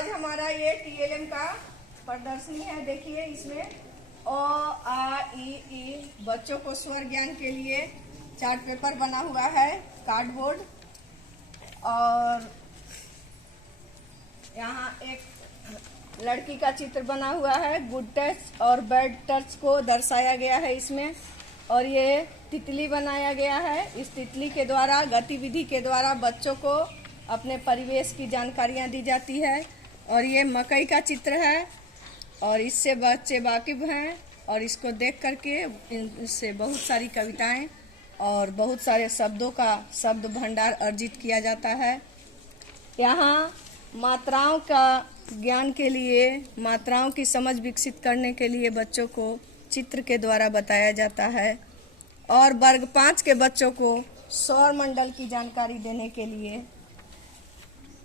आज हमारा ये टीएलएम का प्रदर्शनी है। देखिए इसमें अ आ ई बच्चों को स्वर ज्ञान के लिए चार्ट पेपर बना हुआ है, कार्डबोर्ड, और यहाँ एक लड़की का चित्र बना हुआ है। गुड टच और बैड टच को दर्शाया गया है इसमें। और ये तितली बनाया गया है। इस तितली के द्वारा, गतिविधि के द्वारा बच्चों को अपने परिवेश की जानकारियाँ दी जाती है। और ये मकई का चित्र है और इससे बच्चे वाकिफ हैं और इसको देख करके इससे बहुत सारी कविताएं और बहुत सारे शब्दों का शब्द भंडार अर्जित किया जाता है। यहाँ मात्राओं का ज्ञान के लिए, मात्राओं की समझ विकसित करने के लिए बच्चों को चित्र के द्वारा बताया जाता है। और वर्ग 5 के बच्चों को सौर मंडल की जानकारी देने के लिए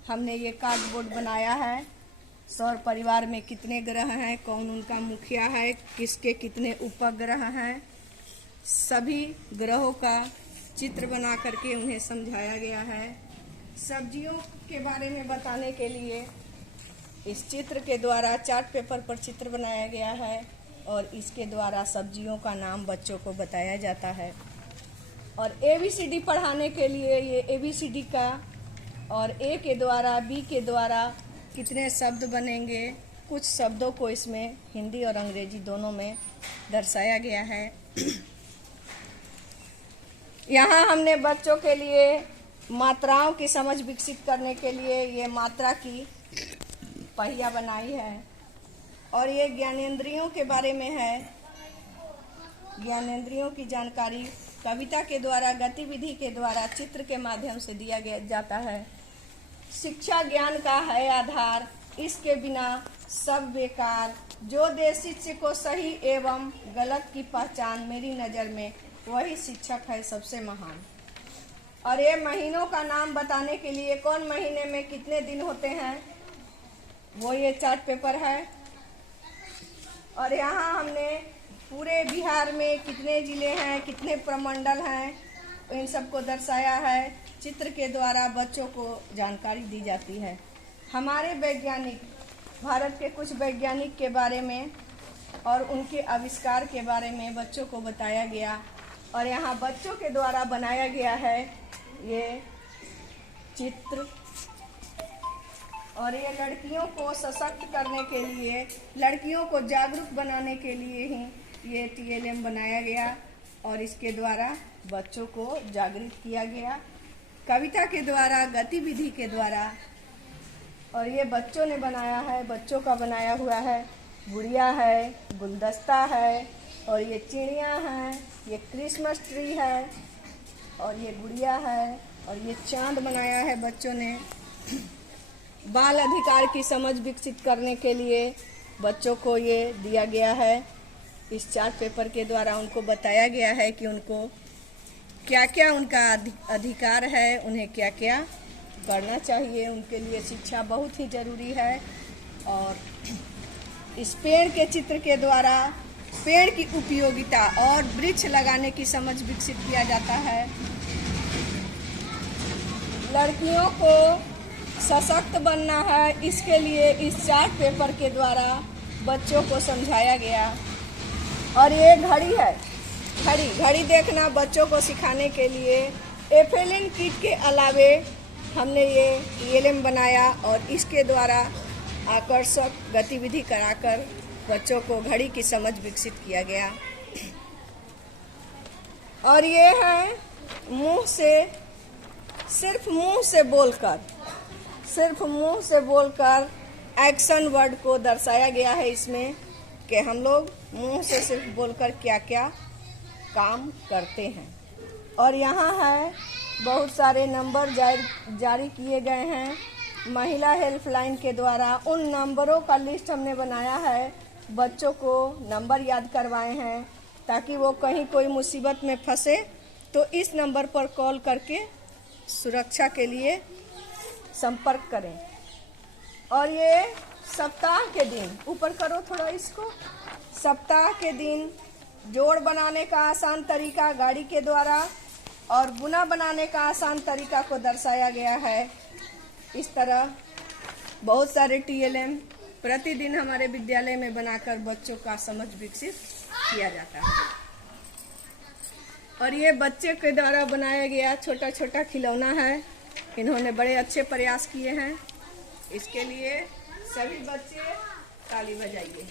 हमने ये कार्डबोर्ड बनाया है। सौर परिवार में कितने ग्रह हैं, कौन उनका मुखिया है, किसके कितने उपग्रह हैं, सभी ग्रहों का चित्र बना करके उन्हें समझाया गया है। सब्जियों के बारे में बताने के लिए इस चित्र के द्वारा चार्ट पेपर पर चित्र बनाया गया है और इसके द्वारा सब्जियों का नाम बच्चों को बताया जाता है। और ABCD पढ़ाने के लिए ये ABCD का और A के द्वारा, B के द्वारा कितने शब्द बनेंगे, कुछ शब्दों को इसमें हिंदी और अंग्रेजी दोनों में दर्शाया गया है। यहाँ हमने बच्चों के लिए मात्राओं की समझ विकसित करने के लिए ये मात्रा की पहिया बनाई है। और ये ज्ञानेंद्रियों के बारे में है। ज्ञानेंद्रियों की जानकारी कविता के द्वारा, गतिविधि के द्वारा, चित्र के माध्यम से दिया जाता है। शिक्षा ज्ञान का है आधार, इसके बिना सब बेकार। जो दे शिष्य को सही एवं गलत की पहचान, मेरी नज़र में वही शिक्षक है सबसे महान। और ये महीनों का नाम बताने के लिए, कौन महीने में कितने दिन होते हैं, वो ये चार्ट पेपर है। और यहाँ हमने पूरे बिहार में कितने जिले हैं, कितने प्रमंडल हैं, इन सबको दर्शाया है। चित्र के द्वारा बच्चों को जानकारी दी जाती है। हमारे वैज्ञानिक, भारत के कुछ वैज्ञानिक के बारे में और उनके आविष्कार के बारे में बच्चों को बताया गया। और यहाँ बच्चों के द्वारा बनाया गया है ये चित्र। और ये लड़कियों को सशक्त करने के लिए, लड़कियों को जागरूक बनाने के लिए ही ये TLM बनाया गया और इसके द्वारा बच्चों को जागरूक किया गया, कविता के द्वारा, गतिविधि के द्वारा। और ये बच्चों ने बनाया है, बच्चों का बनाया हुआ है। गुड़िया है, गुलदस्ता है, और ये चिड़िया हैं, ये क्रिसमस ट्री है, और ये गुड़िया है, और ये चांद बनाया है बच्चों ने। बाल अधिकार की समझ विकसित करने के लिए बच्चों को ये दिया गया है। इस चार्ट पेपर के द्वारा उनको बताया गया है कि उनको क्या क्या उनका अधिकार है, उन्हें क्या क्या करना चाहिए, उनके लिए शिक्षा बहुत ही ज़रूरी है। और इस पेड़ के चित्र के द्वारा पेड़ की उपयोगिता और वृक्ष लगाने की समझ विकसित किया जाता है। लड़कियों को सशक्त बनना है, इसके लिए इस चार्ट पेपर के द्वारा बच्चों को समझाया गया। और ये घड़ी है, घड़ी देखना बच्चों को सिखाने के लिए एफएलएन किट के अलावे हमने ये TLM बनाया और इसके द्वारा आकर्षक गतिविधि कराकर बच्चों को घड़ी की समझ विकसित किया गया। और ये है मुंह से, सिर्फ मुंह से बोलकर एक्शन वर्ड को दर्शाया गया है इसमें, कि हम लोग मुंह से सिर्फ बोलकर क्या क्या काम करते हैं। और यहाँ है बहुत सारे नंबर जारी किए गए हैं महिला हेल्पलाइन के द्वारा। उन नंबरों का लिस्ट हमने बनाया है, बच्चों को नंबर याद करवाए हैं ताकि वो कहीं कोई मुसीबत में फंसे तो इस नंबर पर कॉल करके सुरक्षा के लिए संपर्क करें। और ये सप्ताह के दिन, ऊपर करो थोड़ा इसको, सप्ताह के दिन जोड़ बनाने का आसान तरीका गाड़ी के द्वारा और गुना बनाने का आसान तरीका को दर्शाया गया है। इस तरह बहुत सारे TLM प्रतिदिन हमारे विद्यालय में बनाकर बच्चों का समझ विकसित किया जाता है। और ये बच्चे के द्वारा बनाया गया छोटा छोटा खिलौना है। इन्होंने बड़े अच्छे प्रयास किए हैं। इसके लिए सभी बच्चे ताली बजाइए।